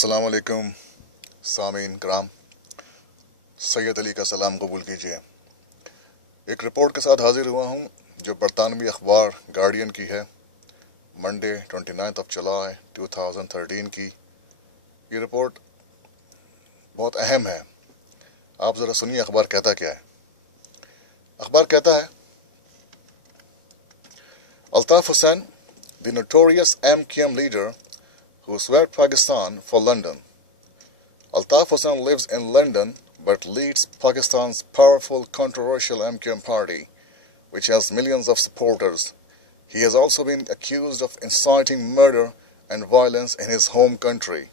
अस्सलाम वालेकुम सामीन कराम। सैयद अली का सलाम कबूल कीजिए। एक रिपोर्ट के साथ हाजिर हुआ हूँ जो बरतानवी अखबार गार्डियन की है, मंडे 29 जुलाई 2013 की। ये रिपोर्ट बहुत अहम है। आप ज़रा सुनिए अखबार कहता क्या है। अखबार कहता है, Altaf Hussain, the notorious MQM leader who swept Pakistan for London. Altaf Hussain lives in London but leads Pakistan's powerful controversial MQM party, which has millions of supporters. He has also been accused of inciting murder and violence in his home country.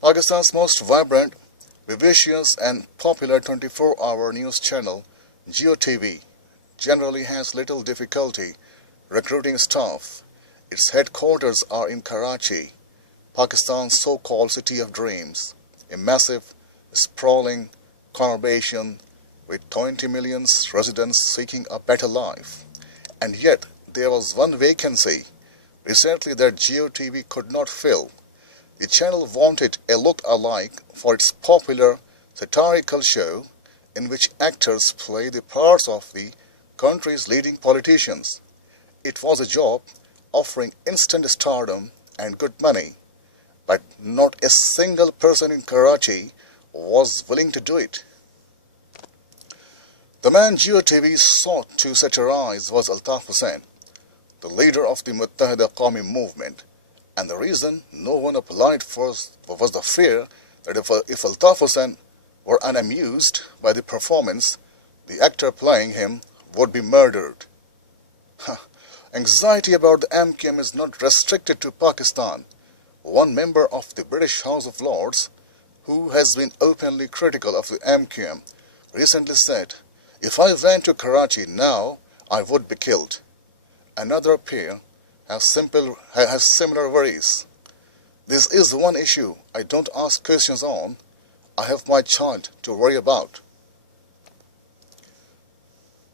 Pakistan's most vibrant, vivacious and popular 24-hour news channel, GeoTV, generally has little difficulty recruiting staff. Its headquarters are in Karachi, Pakistan's so-called city of dreams, a massive, sprawling conurbation with 20 million residents seeking a better life. And yet, there was one vacancy recently that GeoTV could not fill. The channel wanted a look-alike for its popular satirical show in which actors play the parts of the country's leading politicians. It was a job offering instant stardom and good money, but not a single person in Karachi was willing to do it. The man GeoTV sought to satirize was Altaf Hussain, the leader of the Muttahida Qawmi movement, and the reason no one applied was the fear that if Altaf Hussain were unamused by the performance, the actor playing him would be murdered. Anxiety about the MQM is not restricted to Pakistan. One member of the British House of Lords, who has been openly critical of the MQM, recently said, "If I went to Karachi now, I would be killed." Another peer has similar worries. This is one issue I don't ask questions on. I have my child to worry about.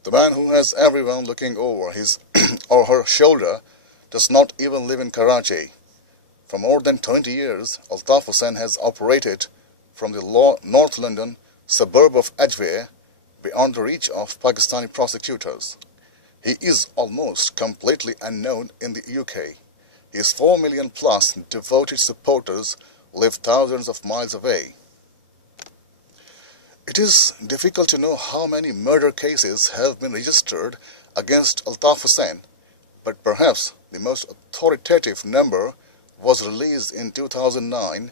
The man who has everyone looking over his or her shoulder does not even live in Karachi. For more than 20 years, Altaf Hussain has operated from the North London suburb of Edgware, beyond the reach of Pakistani prosecutors. He is almost completely unknown in the UK. His 4 million plus devoted supporters live thousands of miles away. It is difficult to know how many murder cases have been registered against Altaf Hussain, but perhaps the most authoritative number was released in 2009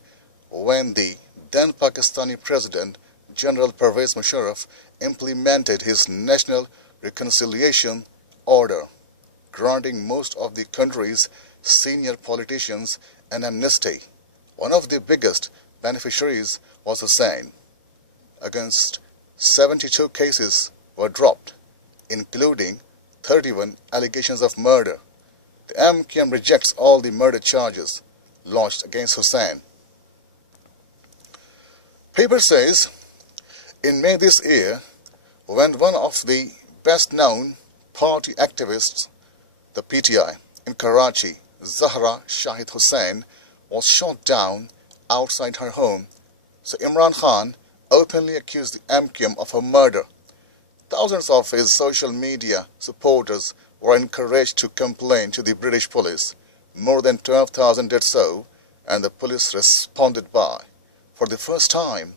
when the then Pakistani President General Pervez Musharraf implemented his National Reconciliation Order, granting most of the country's senior politicians an amnesty. One of the biggest beneficiaries was Hussain. Against 72 cases were dropped, including 31 allegations of murder. The MQM rejects all the murder charges launched against Hussain. Paper says, in May this year, when one of the best-known party activists, the PTI, in Karachi, Zahra Shahid Hussain, was shot down outside her home, so Imran Khan openly accused the MQM of her murder. Thousands of his social media supporters were encouraged to complain to the British police. More than 12,000 did so, and the police responded by, for the first time,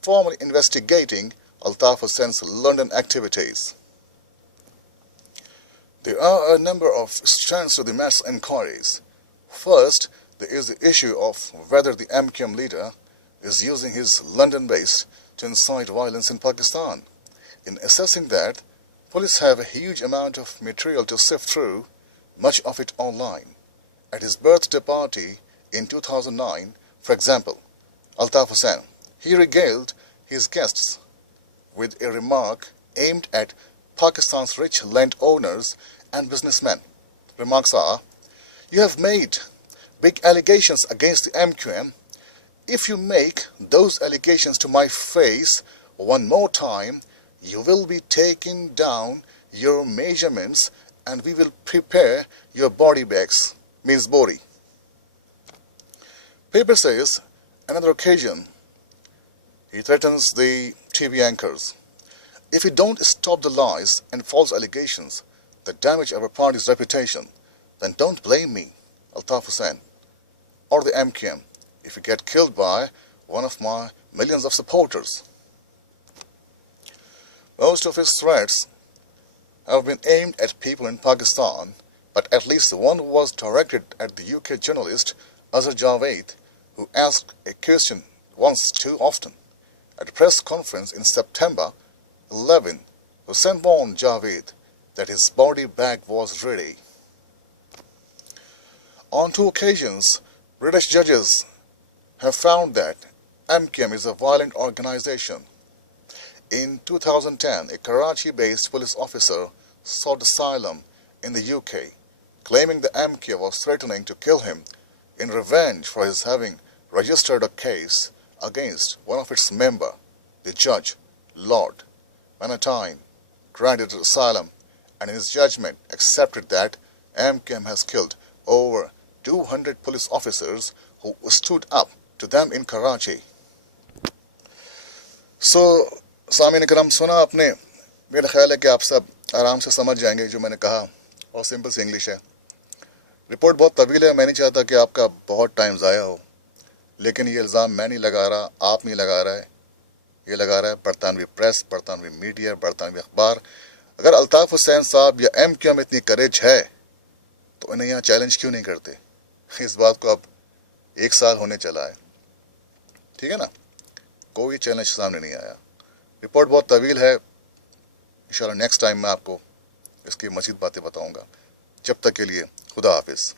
formally investigating Altaf Hussein's London activities. There are a number of strands to the mass inquiries. First, there is the issue of whether the MQM leader is using his London base to incite violence in Pakistan. In assessing that, police have a huge amount of material to sift through, much of it online. At his birthday party in 2009, for example, Altaf Hussain, he regaled his guests with a remark aimed at Pakistan's rich landowners and businessmen. Remarks are, "You have made big allegations against the MQM. If you make those allegations to my face one more time, you will be taking down your measurements and we will prepare your body bags," means body. Paper says, another occasion, he threatens the TV anchors. If you don't stop the lies and false allegations that damage our party's reputation, then don't blame me, Altaf Hussain, or the MKM, if you get killed by one of my millions of supporters. Most of his threats have been aimed at people in Pakistan, but at least one was directed at the UK journalist Azhar Javed, who asked a question once too often. At a press conference in September 11, Hussain warned Javed that his body bag was ready. On 2 occasions, British judges have found that MKM is a violent organization. In 2010, a Karachi-based police officer sought asylum in the UK, claiming the MK was threatening to kill him in revenge for his having registered a case against one of its members. The judge, Lord Manatine, granted asylum and in his judgment accepted that MKM has killed over 200 police officers who stood up to them in Karachi. So, सामीन करम सुना आपने. मेरा ख्याल है कि आप सब आराम से समझ जाएंगे जो मैंने कहा, और सिंपल सी इंग्लिश है. रिपोर्ट बहुत तवील है, मैं नहीं चाहता कि आपका बहुत टाइम ज़ाया हो, लेकिन ये इल्ज़ाम मैं नहीं लगा रहा, आप नहीं लगा रहा है, ये लगा रहा है बरतानवी प्रेस, बरतानवी मीडिया, बरतानवी अखबार. अगर अल्ताफ़ हुसैन साहब या MKM में इतनी करेज है तो इन्हें यहाँ चैलेंज क्यों नहीं करते? इस बात को अब 1 साल होने चला है, ठीक है ना. कोई चैलेंज सामने नहीं आया. रिपोर्ट बहुत तवील है. इंशाल्लाह नेक्स्ट टाइम मैं आपको इसकी मज़ीद बातें बताऊंगा. जब तक के लिए खुदा हाफिज़.